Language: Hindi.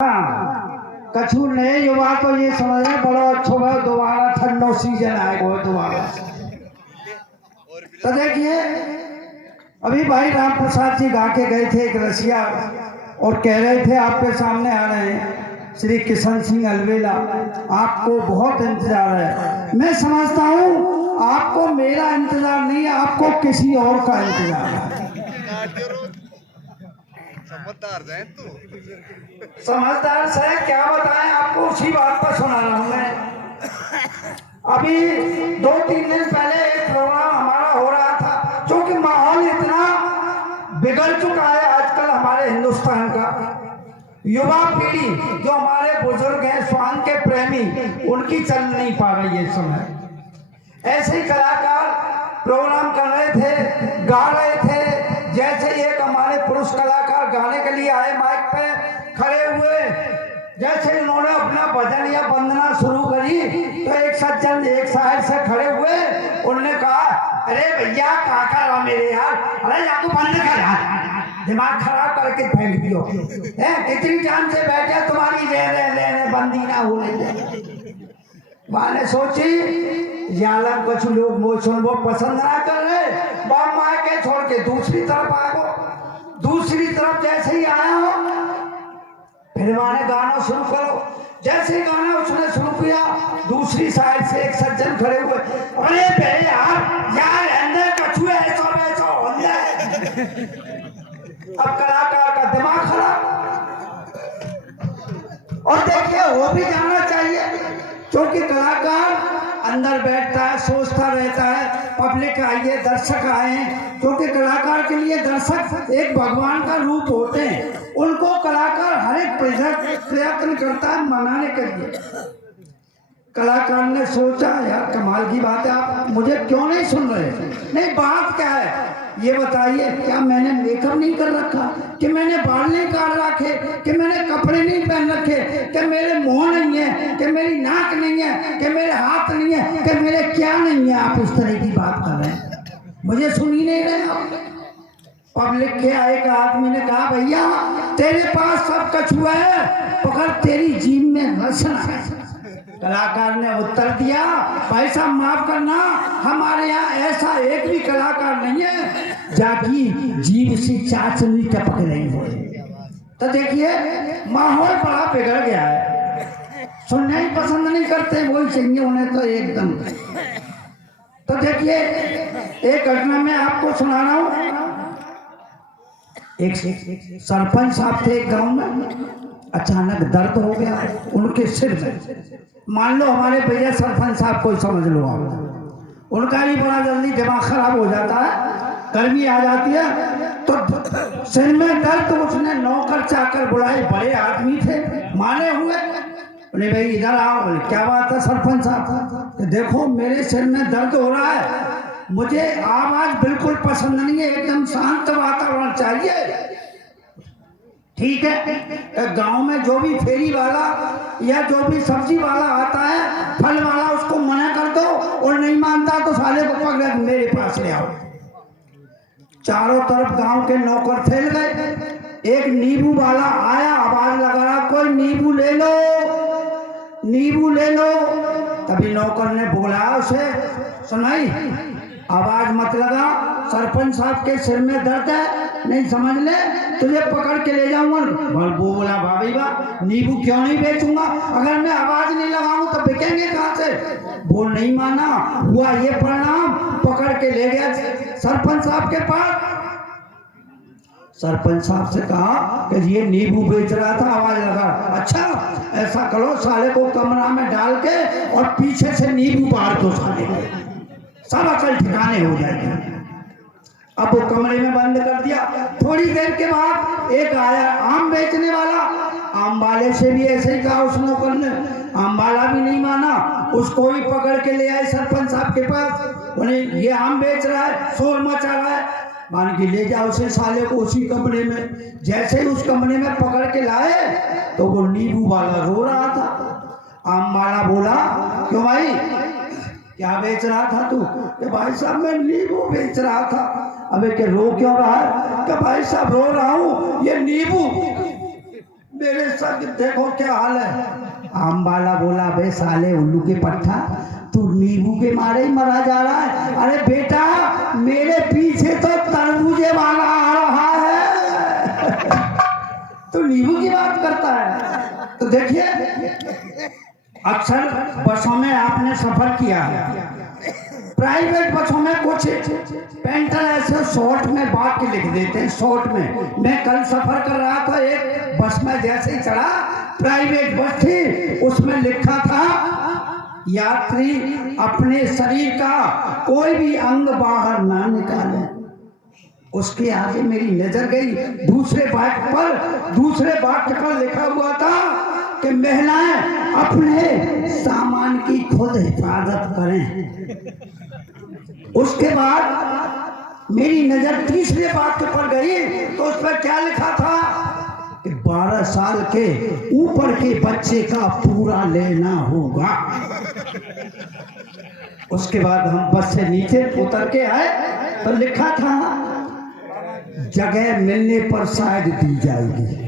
कछु नए युवा तो ये समझ रहे बड़ो अच्छो है, दोबारा ठंडो सीजन आएगा दोबारा। तो देखिए अभी भाई राम प्रसाद जी गा के गए थे एक रसिया और कह रहे थे आपके सामने आ रहे हैं श्री किशन सिंह अलवेला, आपको बहुत इंतजार है। मैं समझता हूँ आपको मेरा इंतजार नहीं है, आपको किसी और का इंतजार है। समझदार से क्या बताएं आपको, उसी बात पर सुना रहा हूं मैं। अभी 2-3 दिन पहले एक प्रोग्राम हमारा हो रहा था, क्योंकि माहौल इतना बिगड़ चुका है आजकल हमारे हिंदुस्तान का। युवा पीढ़ी जो हमारे बुजुर्ग हैं स्वांग के प्रेमी, उनकी चल नहीं पा रही है इस समय। ऐसे ही कलाकार प्रोग्राम कर रहे थे, गा रहे थे, जैसे एक हमारे पुरुष कलाकार गाने के लिए आए माइक पे खड़े हुए, जैसे उन्होंने अपना भजन या वंदना शुरू करी तो एक सज्जन एक साइड से खड़े हुए, उन्होंने कहा अरे भैया क्या कर रहा मेरे यार, अरे या तो बंद कर यार, दिमाग खराब करके फेंक दियो है, इतनी जान से बैठे तुम्हारी रहने बंदी ना हो रही। मैंने सोची यार कुछ लोग मोशन वो पसंद ना कर रहे, बाप माँ के छोड़ के दूसरी तरफ आ गो। दूसरी तरफ जैसे ही आया हो फिर मैंने गाना शुरू करो, जैसे ही गाना उसने शुरू किया दूसरी साइड से एक सज्जन खड़े हुए, अरे भाई यार अंदर कछुए ऐसा वैसा अब कलाकार का दिमाग खराब। और देखिए वो भी जाना चाहिए, क्योंकि कलाकार अंदर बैठता है सोचता रहता है पब्लिक आइए दर्शक आए, क्योंकि कलाकार के लिए दर्शक एक भगवान का रूप होते हैं, उनको कलाकार हर एक प्रयत्न करता है मनाने के लिए। कलाकार ने सोचा यार कमाल की बात है, आप मुझे क्यों नहीं सुन रहे? नहीं बात क्या है ये बताइए, क्या मैंने मेकअप नहीं कर रखा, कि मैंने बाल नहीं काट रखे, कि मैंने कपड़े नहीं पहन रखे, कि मेरे मुंह नहीं है, कि मेरी नाक नहीं है, कि मेरे हाथ नहीं है, कि मेरे क्या नहीं है? आप उस तरह की बात कर रहे हैं, मुझे सुन ही नहीं रहे आप। पब्लिक के एक आदमी ने कहा भैया तेरे पास सब कछुआ है, पकड़ तेरी जीभ में रसन है। कलाकार ने उत्तर दिया भाई साहब माफ करना, हमारे यहाँ ऐसा एक भी कलाकार नहीं है जाकी जीभ से चाचनी टपक रही हो। तो देखिए माहौल बड़ा बिगड़ गया है, सुनना ही पसंद नहीं करते, वही चाहिए उन्हें तो एकदम। तो देखिए एक घटना मैं आपको सुना रहा हूँ। एक सरपंच साहब थे एक गांव में, अचानक दर्द हो गया उनके सिर में। मान लो हमारे भैया सरपंच साहब को समझ लो आप, उनका भी बड़ा जल्दी दिमाग खराब हो जाता है, गर्मी आ जाती है तो सिर में दर्द। तो उसने नौकर चाकर बुलाए, बड़े आदमी थे माने हुए, बोले भाई इधर आओ। बोले क्या बात है सरपंच साहब? देखो मेरे सिर में दर्द हो रहा है, मुझे आवाज बिल्कुल पसंद नहीं है, एकदम शांत वातावरण चाहिए। ठीक है, गांव में जो भी फेरी वाला या जो भी सब्जी वाला आता है फल वाला, उसको मना कर दो, और नहीं मानता तो साले को पकड़ मेरे पास ले आओ। चारों तरफ गांव के नौकर फैल गए। एक नींबू वाला आया, आवाज लगा रहा कोई नींबू ले लो, नींबू ले लो। तभी नौकर ने बोला उसे, सुनाई आवाज मत लगा, सरपंच साहब के सिर में दर्द है, नहीं समझ ले तुझे पकड़ के ले जाऊंगा। वो बोला भाभी बा नींबू क्यों नहीं बेचूंगा, अगर मैं आवाज नहीं लगाऊं तो बिकेंगे कहां से? वो नहीं माना, हुआ ये परिणाम, पकड़ के ले गया सरपंच साहब के पास। सरपंच साहब से कहा कि ये नींबू बेच रहा था, आवाज लगा। अच्छा ऐसा करो साले को कमरा में डाल के और पीछे से नींबू बाहर दो, साले को सब अकल ठिकाने हो जाएगी। अब वो कमरे में बंद कर दिया। थोड़ी देर के बाद एक आया आम बेचने वाला, आम वाले से भी ऐसे ही कहा उस नौकर ने, आम वाला भी नहीं माना, उसको भी पकड़ के ले आए सरपंच साहब के पास। बोले ये आम बेच रहा है, शोर मचा रहा है, मान के ले जाओ उसे साले को उसी कमरे में। जैसे ही उस कमरे में पकड़ के लाए तो वो नींबू वाला रो रहा था। आम वाला बोला क्यों भाई क्या बेच रहा था तू? कि भाई साहब मैं नींबू बेच रहा था। अबे के रो क्यों रहा है? कि भाई साहब रो रहा हूँ, ये नींबू मेरे साथ देखो क्या हाल है। आम वाला बोला, बे साले उल्लू के पट्टा, तू नींबू के मारे ही मरा जा रहा है। अरे बेटा, मेरे पीछे तो तरबूजे वाला आ रहा है, तो नींबू की बात करता है। तो देखिए, अक्सर बसों में आपने सफर किया है, प्राइवेट बसों में कुछ पेंटर ऐसे शॉर्ट में बात के लिख देते हैं, शॉर्ट में। मैं कल सफर कर रहा था, एक बस में जैसे ही चढ़ा, प्राइवेट बस थी, उसमें लिखा था यात्री अपने शरीर का कोई भी अंग बाहर ना निकाले। उसके आगे मेरी नजर गई, दूसरे वाक्य पर लिखा हुआ था कि महिलाएं अपने सामान की खुद हिफाजत करें। उसके बाद मेरी नजर तीसरे वाक्य पर गई, तो उस पर क्या लिखा था कि 12 साल के ऊपर के बच्चे का पूरा लेना होगा। उसके बाद हम बस से नीचे उतर के आए, तो लिखा था जगह मिलने पर शायद दी जाएगी।